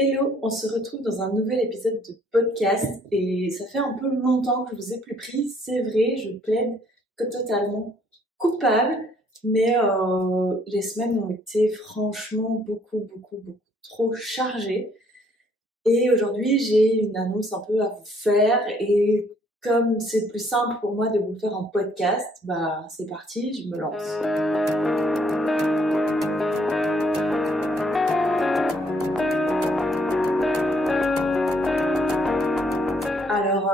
Hello, on se retrouve dans un nouvel épisode de podcast et ça fait un peu longtemps que je vous ai plus pris, c'est vrai, je plaide que totalement coupable, mais les semaines ont été franchement beaucoup trop chargées et aujourd'hui j'ai une annonce un peu à vous faire et comme c'est plus simple pour moi de vous le faire en podcast, bah c'est parti, je me lance. Alors,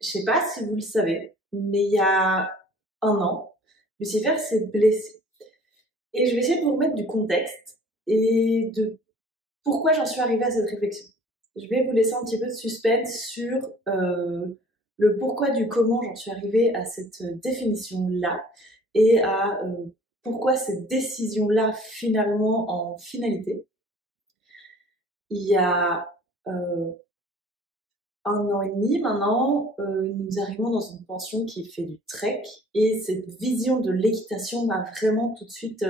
je sais pas si vous le savez, mais il y a un an, Lucifer s'est blessé. Et je vais essayer de vous remettre du contexte et de pourquoi j'en suis arrivée à cette réflexion. Je vais vous laisser un petit peu de suspense sur le pourquoi du comment j'en suis arrivée à cette définition-là et à pourquoi cette décision-là finalement en finalité. Il y a un an et demi maintenant, nous arrivons dans une pension qui fait du trek et cette vision de l'équitation m'a vraiment tout de suite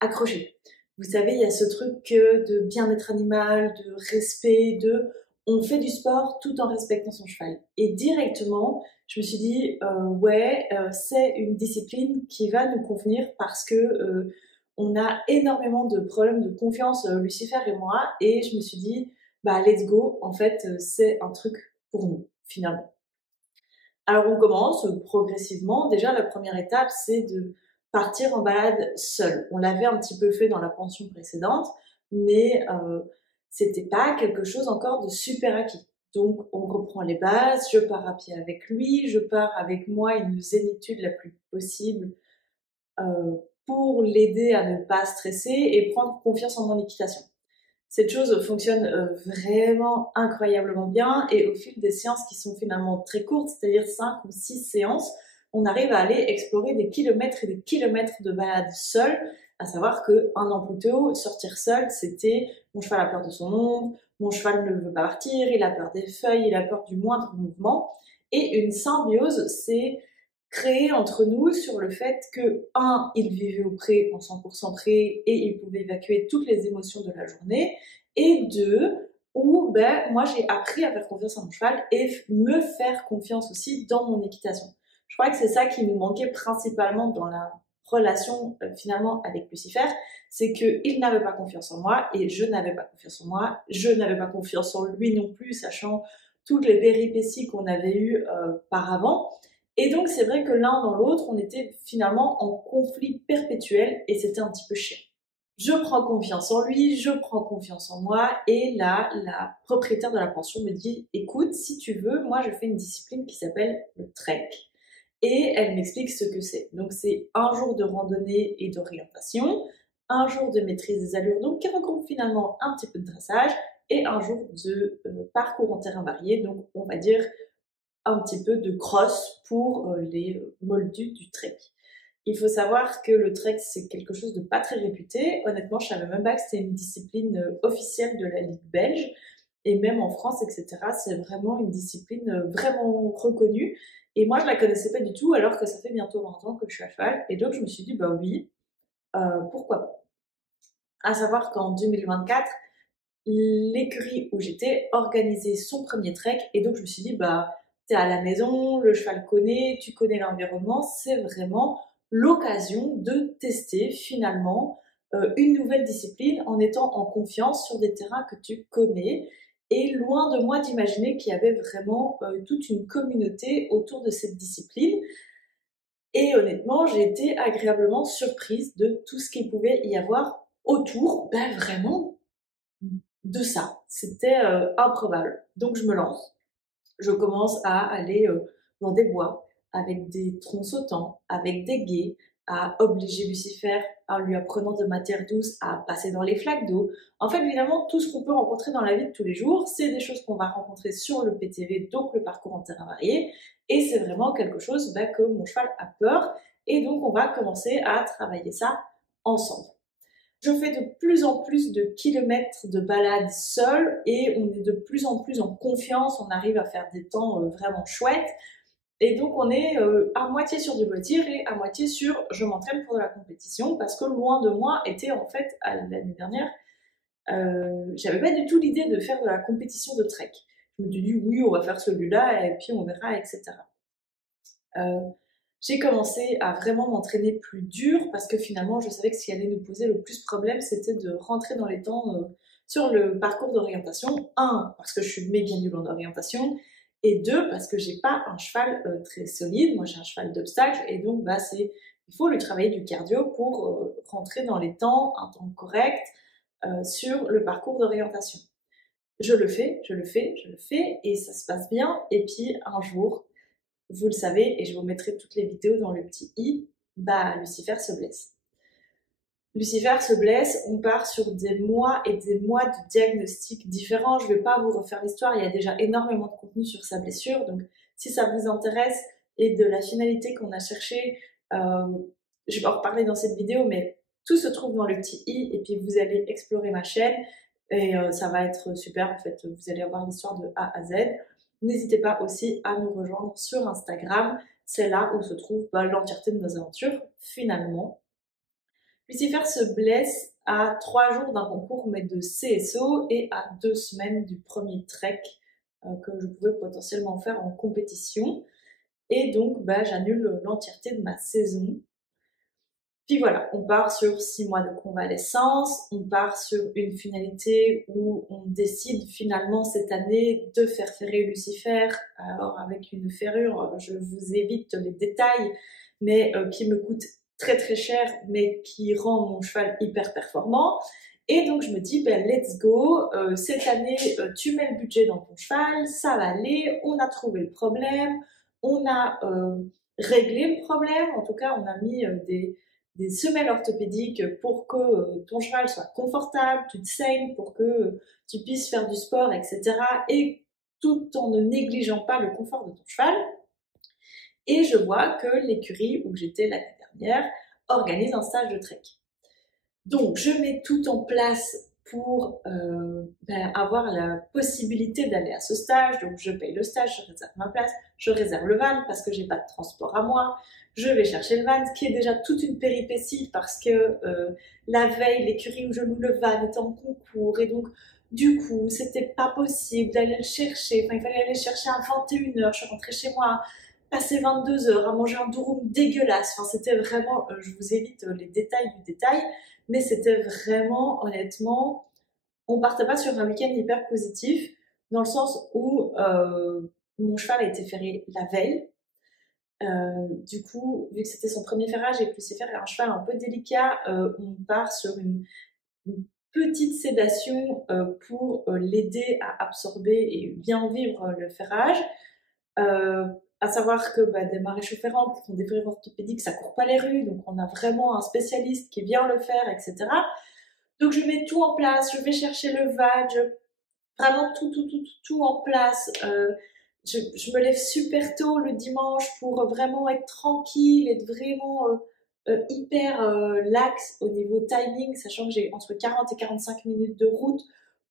accrochée. Vous savez, il y a ce truc de bien-être animal, de respect, de on fait du sport tout en respectant son cheval. Et directement, je me suis dit, c'est une discipline qui va nous convenir parce que on a énormément de problèmes de confiance, Lucifer et moi, et je me suis dit, bah let's go, en fait, c'est un truc pour nous, finalement. Alors on commence progressivement. Déjà, la première étape, c'est de partir en balade seul. On l'avait un petit peu fait dans la pension précédente, mais c'était pas quelque chose encore de super acquis. Donc on reprend les bases, je pars à pied avec lui, je pars avec moi une zénitude la plus possible pour l'aider à ne pas stresser et prendre confiance en mon équitation. Cette chose fonctionne vraiment incroyablement bien et au fil des séances qui sont finalement très courtes, c'est-à-dire 5 ou 6 séances, on arrive à aller explorer des kilomètres et des kilomètres de balade seul, à savoir que un an plus tôt, sortir seul, c'était mon cheval a peur de son ombre, mon cheval ne veut pas partir, il a peur des feuilles, il a peur du moindre mouvement. Et une symbiose, c'est créé entre nous sur le fait que, il vivait au pré en 100% pré et il pouvait évacuer toutes les émotions de la journée, et deux, où moi j'ai appris à faire confiance à mon cheval et me faire confiance aussi dans mon équitation. Je crois que c'est ça qui nous manquait principalement dans la relation finalement avec Lucifer, c'est qu'il n'avait pas confiance en moi et je n'avais pas confiance en moi, je n'avais pas confiance en lui non plus, sachant toutes les péripéties qu'on avait eues par avant. Et donc, c'est vrai que l'un dans l'autre, on était finalement en conflit perpétuel et c'était un petit peu chiant. Je prends confiance en lui, je prends confiance en moi et là, la propriétaire de la pension me dit « Écoute, si tu veux, moi je fais une discipline qui s'appelle le trek. » Et elle m'explique ce que c'est. Donc, c'est un jour de randonnée et d'orientation, un jour de maîtrise des allures, donc qui regroupe finalement un petit peu de dressage et un jour de parcours en terrain varié, donc on va dire un petit peu de cross pour les moldus du trek. Il faut savoir que le trek, c'est quelque chose de pas très réputé. Honnêtement, je savais même pas que c'était une discipline officielle de la Ligue belge. Et même en France, etc., c'est vraiment une discipline vraiment reconnue. Et moi, je la connaissais pas du tout, alors que ça fait bientôt 20 ans que je suis à cheval. Et donc, je me suis dit, bah oui, pourquoi pas. À savoir qu'en 2024, l'écurie où j'étais organisait son premier trek. Et donc, je me suis dit, bah, t'es à la maison, le cheval connaît, tu connais l'environnement, c'est vraiment l'occasion de tester finalement une nouvelle discipline en étant en confiance sur des terrains que tu connais. Et loin de moi d'imaginer qu'il y avait vraiment toute une communauté autour de cette discipline. Et honnêtement, j'ai été agréablement surprise de tout ce qu'il pouvait y avoir autour, vraiment de ça. C'était improbable. Donc je me lance. Je commence à aller dans des bois avec des troncs sautants, avec des gués, à obliger Lucifer en lui apprenant de matière douce à passer dans les flaques d'eau. En fait, évidemment, tout ce qu'on peut rencontrer dans la vie de tous les jours, c'est des choses qu'on va rencontrer sur le PTV, donc le parcours en terrain varié, et c'est vraiment quelque chose que mon cheval a peur, et donc on va commencer à travailler ça ensemble. Je fais de plus en plus de kilomètres de balade seule et on est de plus en plus en confiance, on arrive à faire des temps vraiment chouettes. Et donc on est à moitié sur du loisir et à moitié sur je m'entraîne pour de la compétition parce que loin de moi était en fait l'année dernière j'avais pas du tout l'idée de faire de la compétition de trek. Je me suis dit oui, on va faire celui-là et puis on verra, etc. J'ai commencé à vraiment m'entraîner plus dur parce que finalement, je savais que ce qui allait nous poser le plus de problème, c'était de rentrer dans les temps sur le parcours d'orientation. Un, parce que je suis méga nulle en orientation, et deux, parce que j'ai pas un cheval très solide. Moi, j'ai un cheval d'obstacle, et donc il faut lui travailler du cardio pour rentrer dans les temps, un temps correct sur le parcours d'orientation. Je le fais, et ça se passe bien. Et puis un jour, vous le savez, et je vous mettrai toutes les vidéos dans le petit i, Lucifer se blesse. Lucifer se blesse, on part sur des mois et des mois de diagnostics différents. Je ne vais pas vous refaire l'histoire, il y a déjà énormément de contenu sur sa blessure, donc si ça vous intéresse et de la finalité qu'on a cherchée, je vais en reparler dans cette vidéo, mais tout se trouve dans le petit i, et puis vous allez explorer ma chaîne, et ça va être super, en fait, vous allez avoir l'histoire de A à Z. N'hésitez pas aussi à nous rejoindre sur Instagram, c'est là où se trouve l'entièreté de nos aventures, finalement. Lucifer se blesse à 3 jours d'un concours mais de CSO et à 2 semaines du premier trek que je pouvais potentiellement faire en compétition. Et donc j'annule l'entièreté de ma saison. Puis voilà, on part sur 6 mois de convalescence, on part sur une finalité où on décide finalement cette année de faire ferrer Lucifer, alors avec une ferrure, je vous évite les détails, mais qui me coûte très très cher, mais qui rend mon cheval hyper performant. Et donc je me dis, let's go, cette année tu mets le budget dans ton cheval, ça va aller, on a trouvé le problème, on a réglé le problème, en tout cas on a mis des semelles orthopédiques pour que ton cheval soit confortable, tu te saignes pour que tu puisses faire du sport, etc. Et tout en ne négligeant pas le confort de ton cheval. Et je vois que l'écurie où j'étais l'année dernière organise un stage de trek. Donc je mets tout en place pour avoir la possibilité d'aller à ce stage. Donc je paye le stage, je réserve ma place, je réserve le van parce que j'ai pas de transport à moi. Je vais chercher le van, ce qui est déjà toute une péripétie parce que la veille, l'écurie où je loue le van était en concours et donc du coup, c'était pas possible d'aller le chercher. Enfin, il fallait aller le chercher à 21h. Je suis rentrée chez moi, passer 22 heures à manger un durum dégueulasse. Enfin, c'était vraiment, je vous évite les détails du détail, mais c'était vraiment, honnêtement, on partait pas sur un week-end hyper positif, dans le sens où mon cheval a été ferré la veille. Du coup, vu que c'était son premier ferrage et que Lucifer est un cheval un peu délicat, on part sur une petite sédation pour l'aider à absorber et bien vivre le ferrage. À savoir que des maréchaux ferrants qui font des ferrures orthopédiques, ça court pas les rues, donc on a vraiment un spécialiste qui vient le faire, etc. Donc je mets tout en place, je vais chercher le van, vraiment tout en place. Je me lève super tôt le dimanche pour vraiment être tranquille, être vraiment hyper lax au niveau timing, sachant que j'ai entre 40 et 45 minutes de route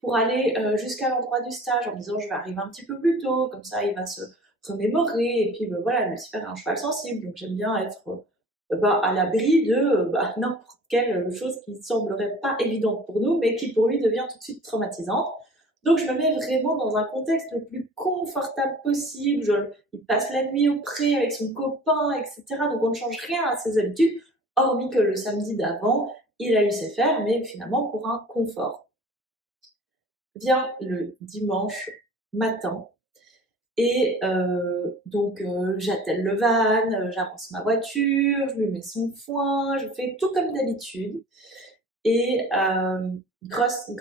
pour aller jusqu'à l'endroit du stage en me disant je vais arriver un petit peu plus tôt, comme ça il va se remémorer, et puis voilà, Lucifer est un cheval sensible, donc j'aime bien être à l'abri de n'importe quelle chose qui semblerait pas évidente pour nous, mais qui pour lui devient tout de suite traumatisante. Donc je me mets vraiment dans un contexte le plus confortable possible. Il passe la nuit au pré avec son copain, etc. Donc on ne change rien à ses habitudes, hormis que le samedi d'avant, il a eu ses fers, mais finalement pour un confort. Vient le dimanche matin, et donc j'attelle le van, j'avance ma voiture, je lui mets son foin, je fais tout comme d'habitude. Et grosse,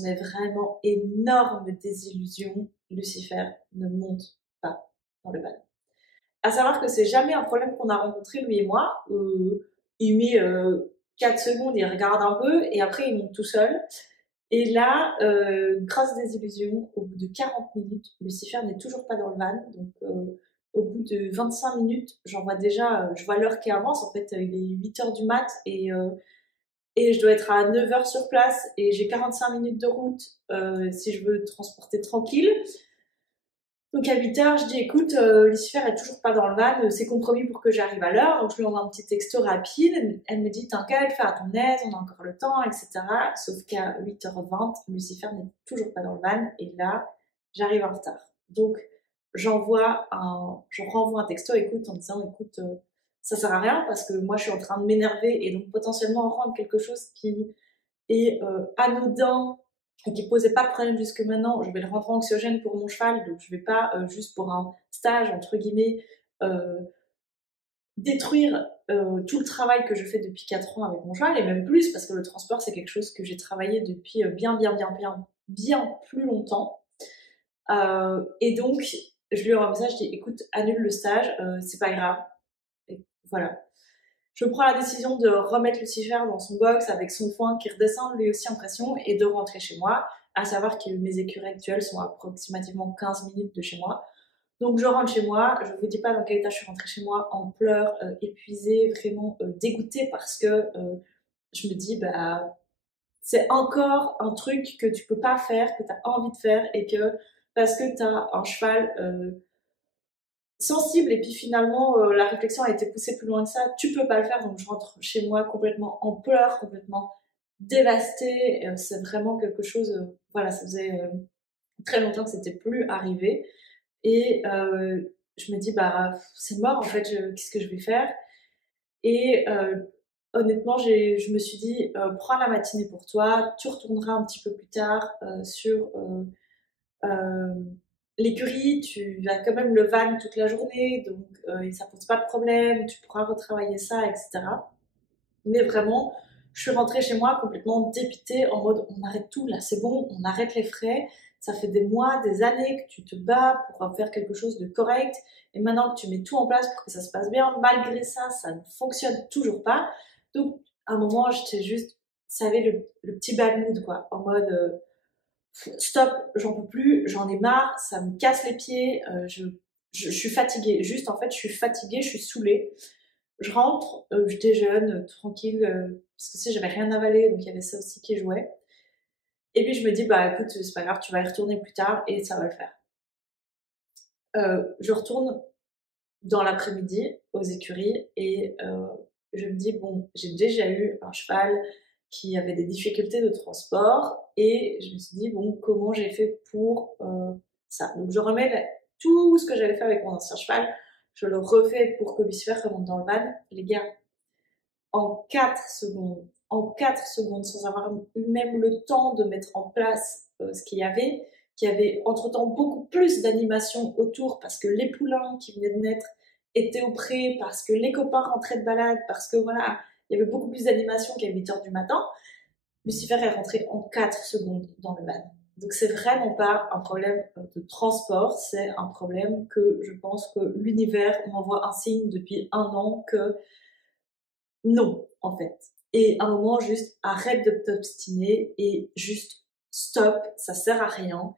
mais vraiment énorme désillusion, Lucifer ne monte pas dans le van. À savoir que c'est jamais un problème qu'on a rencontré, lui et moi. Il met 4 secondes, il regarde un peu, et après il monte tout seul. Et là, grosse désillusion, au bout de 40 minutes, Lucifer n'est toujours pas dans le van. Donc au bout de 25 minutes, j'en vois déjà, je vois l'heure qui avance. En fait, il est 8h du mat, et je dois être à 9h sur place, et j'ai 45 minutes de route si je veux transporter tranquille. Donc à 8h, je dis écoute, Lucifer est toujours pas dans le van, c'est compromis pour que j'arrive à l'heure. Donc je lui envoie un petit texto rapide. Elle me dit t'inquiète, fais à ton aise, on a encore le temps, etc. Sauf qu'à 8h20, Lucifer n'est toujours pas dans le van et là, j'arrive en retard. Donc je renvoie un texto écoute en disant écoute, ça sert à rien parce que moi je suis en train de m'énerver et donc potentiellement rendre quelque chose qui est anodin et qui posait pas de problème jusque maintenant, je vais le rendre anxiogène pour mon cheval, donc je vais pas juste pour un stage entre guillemets euh, détruire tout le travail que je fais depuis 4 ans avec mon cheval et même plus parce que le transport c'est quelque chose que j'ai travaillé depuis bien plus longtemps. Et donc je lui envoie un message, je dis écoute annule le stage, c'est pas grave. Et voilà. Je prends la décision de remettre Lucifer dans son box avec son foin qui redescend lui aussi en pression et de rentrer chez moi, à savoir que mes écuries actuelles sont à approximativement 15 minutes de chez moi. Donc je rentre chez moi, je vous dis pas dans quel état je suis rentrée chez moi, en pleurs, épuisée, vraiment dégoûtée parce que je me dis bah c'est encore un truc que tu peux pas faire, que tu as envie de faire et que parce que tu as un cheval sensible et puis finalement la réflexion a été poussée plus loin que ça, tu peux pas le faire, donc je rentre chez moi complètement en pleurs, complètement dévastée. C'est vraiment quelque chose, voilà, ça faisait très longtemps que c'était plus arrivé et je me dis bah c'est mort en fait, qu'est-ce que je vais faire? Et honnêtement je me suis dit prends la matinée pour toi, tu retourneras un petit peu plus tard sur euh, l'écurie, tu as quand même le van toute la journée, donc ça pose pas de problème, tu pourras retravailler ça, etc. Mais vraiment, je suis rentrée chez moi complètement dépitée, en mode on arrête tout là, c'est bon, on arrête les frais. Ça fait des mois, des années que tu te bats pour faire quelque chose de correct, et maintenant que tu mets tout en place pour que ça se passe bien, malgré ça, ça ne fonctionne toujours pas. Donc, à un moment, j'étais juste, vous savez, le petit bad mood, quoi, en mode stop, j'en peux plus, j'en ai marre, ça me casse les pieds, je suis fatiguée. Juste, en fait, je suis fatiguée, je suis saoulée. Je rentre, je déjeune, tranquille, parce que si j'avais rien avalé, donc il y avait ça aussi qui jouait. Et puis je me dis, bah écoute, c'est pas grave, tu vas y retourner plus tard et ça va le faire. Je retourne dans l'après-midi aux écuries et je me dis, bon, j'ai déjà eu un cheval qui avait des difficultés de transport et je me suis dit, bon, comment j'ai fait pour ça? Donc je remets tout ce que j'avais fait avec mon ancien cheval, je le refais pour que Lucifer remonte dans le van. Les gars, en 4 secondes, sans avoir eu même le temps de mettre en place ce qu'il y avait entre-temps beaucoup plus d'animation autour parce que les poulains qui venaient de naître étaient au pré, parce que les copains rentraient de balade, parce que voilà, il y avait beaucoup plus d'animation qu'à 8h du matin. Lucifer est rentré en 4 secondes dans le van. Donc c'est vraiment pas un problème de transport, c'est un problème que je pense que l'univers m'envoie un signe depuis 1 an que non, en fait. Et à un moment, juste arrête de t'obstiner et juste stop, ça sert à rien.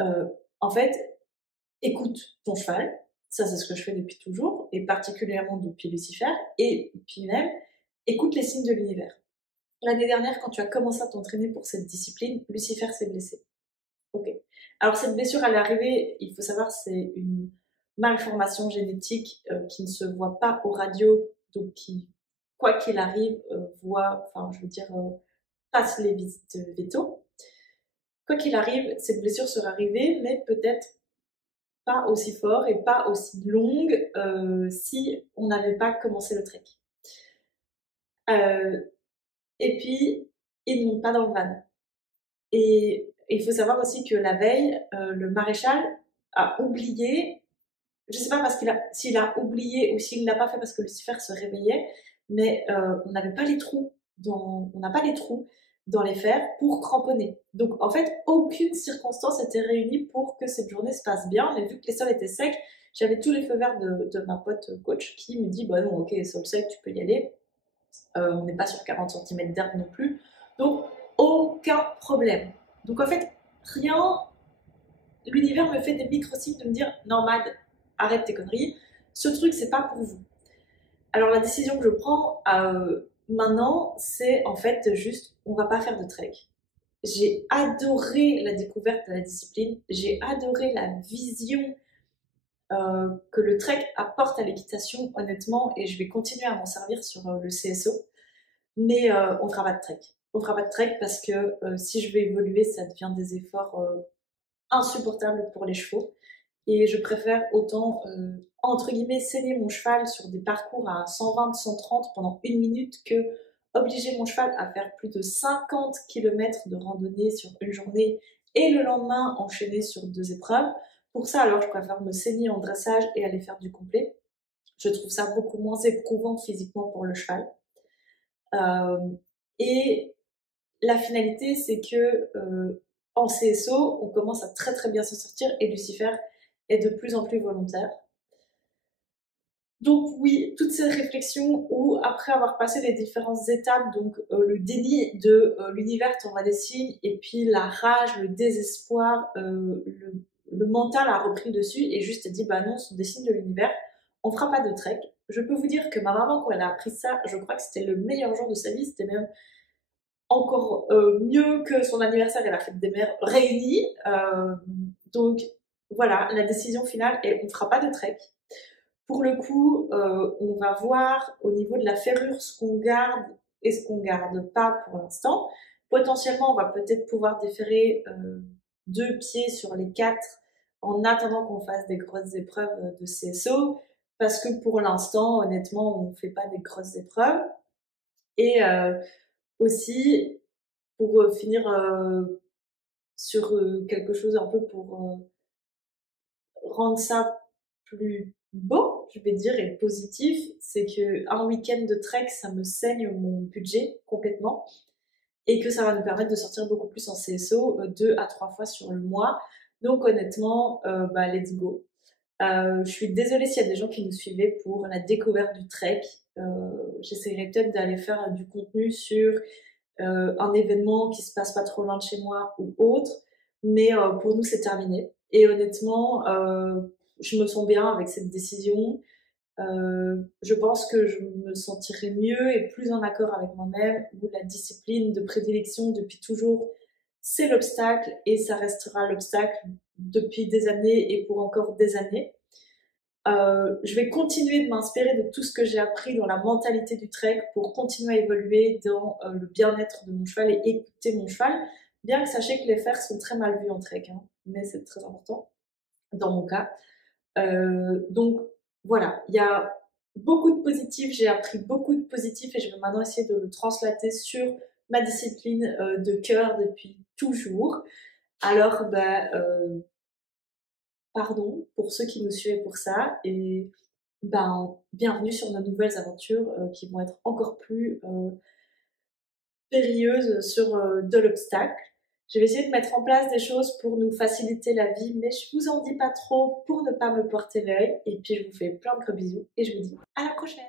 Euh, En fait, écoute ton cheval, ça c'est ce que je fais depuis toujours, et particulièrement depuis Lucifer, et puis même, écoute les signes de l'univers. L'année dernière, quand tu as commencé à t'entraîner pour cette discipline, Lucifer s'est blessé. Ok. Alors cette blessure, elle est arrivée, il faut savoir, c'est une malformation génétique qui ne se voit pas aux radios, donc qui, quoi qu'il arrive, voit, enfin je veux dire, passe les visites véto. Quoi qu'il arrive, cette blessure serait arrivée, mais peut-être pas aussi fort et pas aussi longue si on n'avait pas commencé le trek. Et puis, ils ne montent pas dans le van. Et il faut savoir aussi que la veille, le maréchal a oublié, je sais pas parce s'il a oublié ou s'il l'a pas fait parce que Lucifer se réveillait, mais on n'avait pas les trous on n'a pas les trous dans les fers pour cramponner. Donc en fait, aucune circonstance était réunie pour que cette journée se passe bien. Mais vu que les sols étaient secs, j'avais tous les feux verts de ma pote coach qui me dit bah non, ok, sol sec, tu peux y aller. On n'est pas sur 40 cm d'herbe non plus. Donc aucun problème. Donc en fait, rien, l'univers me fait des micro-signes de me dire non Mad, arrête tes conneries, ce truc c'est pas pour vous. Alors la décision que je prends maintenant, c'est en fait juste on va pas faire de trek. J'ai adoré la découverte de la discipline, j'ai adoré la vision que le trek apporte à l'équitation, honnêtement, et je vais continuer à m'en servir sur le CSO. Mais on fera pas de trek. On fera pas de trek parce que si je veux évoluer, ça devient des efforts insupportables pour les chevaux. Et je préfère autant, entre guillemets, saigner mon cheval sur des parcours à 120, 130 pendant 1 minute que obliger mon cheval à faire plus de 50 km de randonnée sur une journée et le lendemain enchaîner sur 2 épreuves. Pour ça, alors, je préfère me saigner en dressage et aller faire du complet. Je trouve ça beaucoup moins éprouvant physiquement pour le cheval. Euh, et la finalité, c'est que en CSO, on commence à très très bien s'en sortir et Lucifer est de plus en plus volontaire. Donc oui, toutes ces réflexions où après avoir passé les différentes étapes, donc le déni de l'univers t'envoie des signes et puis la rage, le désespoir, le mental a repris dessus et juste dit bah non, ce sont des signes de l'univers, on fera pas de trek. Je peux vous dire que ma maman, quand elle a appris ça, je crois que c'était le meilleur jour de sa vie, c'était même encore mieux que son anniversaire et la fête des mères réunies. Donc voilà, la décision finale est on ne fera pas de trek. Pour le coup, on va voir au niveau de la ferrure ce qu'on garde et ce qu'on garde pas pour l'instant. Potentiellement, on va peut-être pouvoir déférer 2 pieds sur les 4 en attendant qu'on fasse des grosses épreuves de CSO, parce que pour l'instant, honnêtement, on ne fait pas des grosses épreuves. Et aussi, pour finir sur quelque chose un peu pour rendre ça plus beau, je vais dire, et positif, c'est que un week-end de trek, ça me saigne mon budget complètement et que ça va nous permettre de sortir beaucoup plus en CSO 2 à 3 fois sur le mois. Donc honnêtement, bah let's go. Je suis désolée s'il y a des gens qui nous suivaient pour la découverte du trek. J'essaierai peut-être d'aller faire du contenu sur un événement qui se passe pas trop loin de chez moi ou autre, mais pour nous c'est terminé. Et honnêtement, je me sens bien avec cette décision. Je pense que je me sentirai mieux et plus en accord avec moi-même, où la discipline de prédilection depuis toujours, c'est l'obstacle et ça restera l'obstacle depuis des années et pour encore des années. Je vais continuer de m'inspirer de tout ce que j'ai appris dans la mentalité du trek pour continuer à évoluer dans le bien-être de mon cheval et écouter mon cheval, bien que sachez que les fers sont très mal vus en trek, hein, mais c'est très important dans mon cas. Donc voilà, il y a beaucoup de positifs, j'ai appris beaucoup de positifs et je vais maintenant essayer de le translater sur ma discipline de cœur depuis toujours. Alors, pardon pour ceux qui nous suivaient pour ça et bienvenue sur nos nouvelles aventures qui vont être encore plus périlleuses sur de l'obstacle. Je vais essayer de mettre en place des choses pour nous faciliter la vie, mais je vous en dis pas trop pour ne pas me porter l'œil. Et puis je vous fais plein de gros bisous et je vous dis à la prochaine.